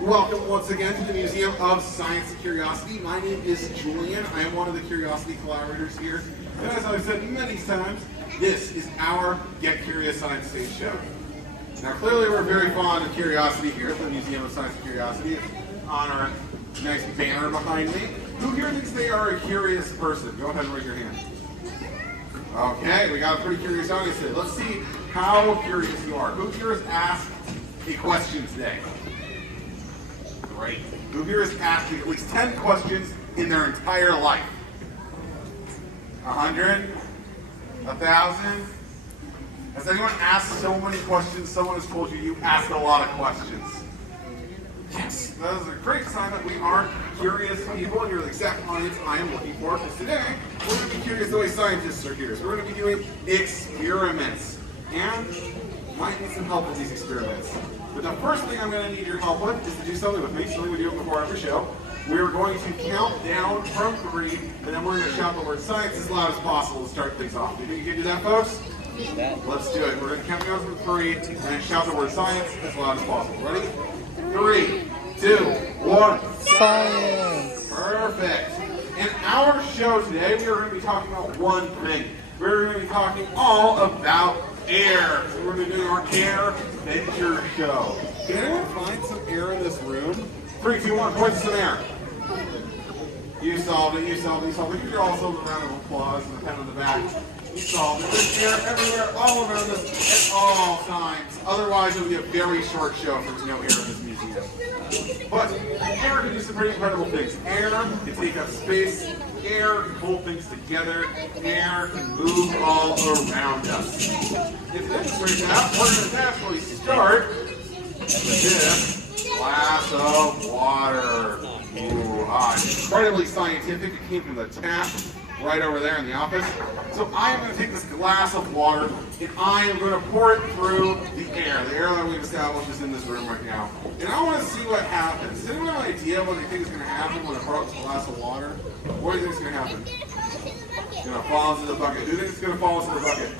Welcome once again to the Museum of Science and Curiosity. My name is Julian. I am one of the Curiosity collaborators here. And as I've said many times, this is our Get Curious Science Stage show. Now clearly we're very fond of curiosity here at the Museum of Science and Curiosity. It's on our nice banner behind me. Who here thinks they are a curious person? Go ahead and raise your hand. Okay, we got a pretty curious audience today. Let's see how curious you are. Who here has asked a question today? Great. Who here has asked at least 10 questions in their entire life? 100? 1,000? Has anyone asked so many questions, someone has told you you asked a lot of questions? Yes, that is a great sign that we are curious people, and you're the exact audience I am looking for. Because today, we're going to be curious the way scientists are curious. We're going to be doing experiments, and might need some help with these experiments. But the first thing I'm going to need your help with is to do something with me, something we do before every show. We're going to count down from 3, and then we're going to shout the word science as loud as possible to start things off. Do you think you can do that, folks? Let's do it. We're going to count down from 3, and then shout the word science as loud as possible. Ready? 3, 2, 1. Science! Perfect. In our show today, we are going to be talking about one thing. We're going to be talking all about air. So we're going to be doing our air adventure show. Can anyone find some air in this room? 3, 2, 1, point to some air. You solved it, you solved it, you solved it. Give yourselves a round of applause and a pat on the back. You solved it. There's air everywhere, all around us, at all times. Otherwise, it would be a very short show if there's no air in this museum. But air can do some pretty incredible things. Air can take up space. Air can hold things together. Air can move all around us. If this right now, we're going to naturally start with this glass of water. Ooh, incredibly scientific. It came from the tap right over there in the office. So I am going to take this glass of water and I am going to pour it through the air that we've established is in this room right now. And I want to see what happens. Does anyone have an idea what they think is going to happen when I pour out this glass of water? What do you think is going to happen? It's going to fall into the bucket. Who thinks it's going to fall into the bucket?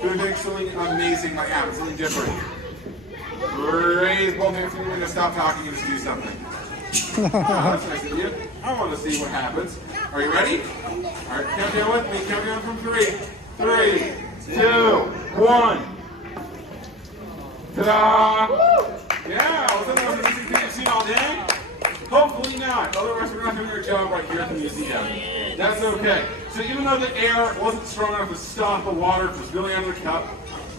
Who thinks something amazing might happen, something different? Raise both hands. You're going to stop talking and just do something. Oh, that's nice of you. I want to see what happens. Are you ready? All right, count down with me. Count down from 3. 3, 2, 1. Ta-da! Yeah, was that the most amazing thing you've seen all day? Hopefully not. Otherwise, we're not doing our job right here at the museum. That's okay. So even though the air wasn't strong enough to stop the water from spilling out of the cup,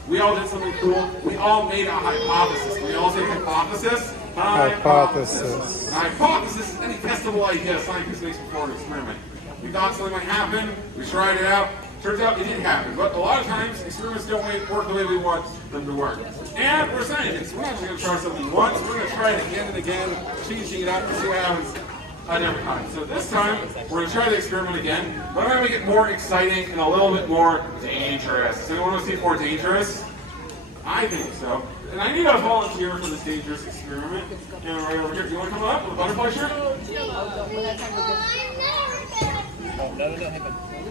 we all did something cool. We all made a hypothesis. Can we all say hypothesis? Hypothesis. An hypothesis is any testable idea scientists make before an experiment. We thought something might happen, we tried it out, turns out it didn't happen. But a lot of times, experiments don't work the way we want them to work. And we're scientists. We're not just going to try something once, we're going to try it again and again, changing it up to see what happens at every time. So this time, we're going to try the experiment again, but I'm going to make it more exciting and a little bit more dangerous. Does anyone want to see it more dangerous? I think so. And I need a volunteer for this dangerous experiment. And right over here, do you want to come up with a butterfly shirt?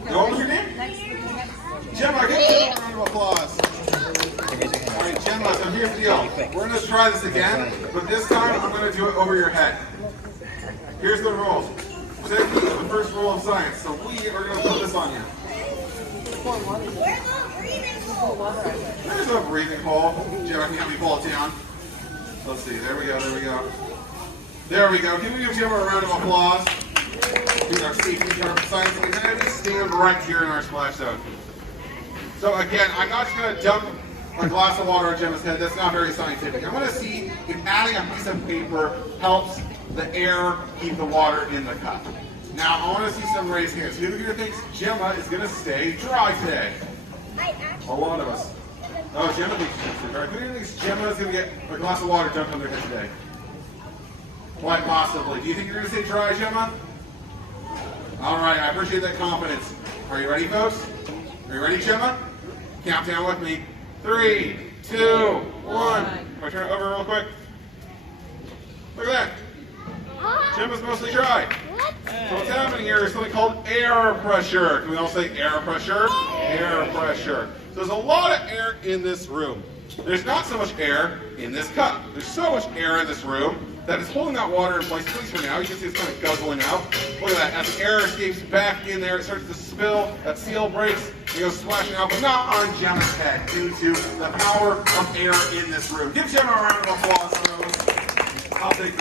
What was your name? Gemma, give Gemma a round of applause. All right, Gemma, so here's the deal. We're going to try this again, but this time I'm going to do it over your head. Here's the rules. Safety is the first rule of science, so we are going to put this on you. There's no breathing hole. Gemma, can you help me pull it down? Let's see. There we go. There we go. There we go. Can we give Gemma a round of applause? Here's our safety chart for science. We're going to stand right here in our splash zone. So again, I'm not just going to dump a glass of water on Gemma's head. That's not very scientific. I'm going to see if adding a piece of paper helps the air keep the water in the cup. Now, I want to see some raised hands. Who here thinks Gemma is going to stay dry today? A lot of us. Oh, Gemma thinks she's going to stay dry. Who here thinks Gemma is going to get a glass of water dumped on their head today? Quite possibly. Do you think you're going to stay dry, Gemma? All right, I appreciate that confidence. Are you ready, folks? Are you ready, Gemma? Count down with me. 3, 2, 1. Can I turn it over real quick? Look at that. Gemma's mostly dry. So what's happening here is something called air pressure. Can we all say air pressure? Air pressure. So there's a lot of air in this room. There's not so much air in this cup. There's so much air in this room that it's holding that water in place, at least for now. You can see it's kind of guzzling out. Look at that. As the air escapes back in there, it starts to spill. That seal breaks. It goes splashing out, but not on Gemma's head due to the power of air in this room. Give Gemma a round of applause, folks. I'll take this.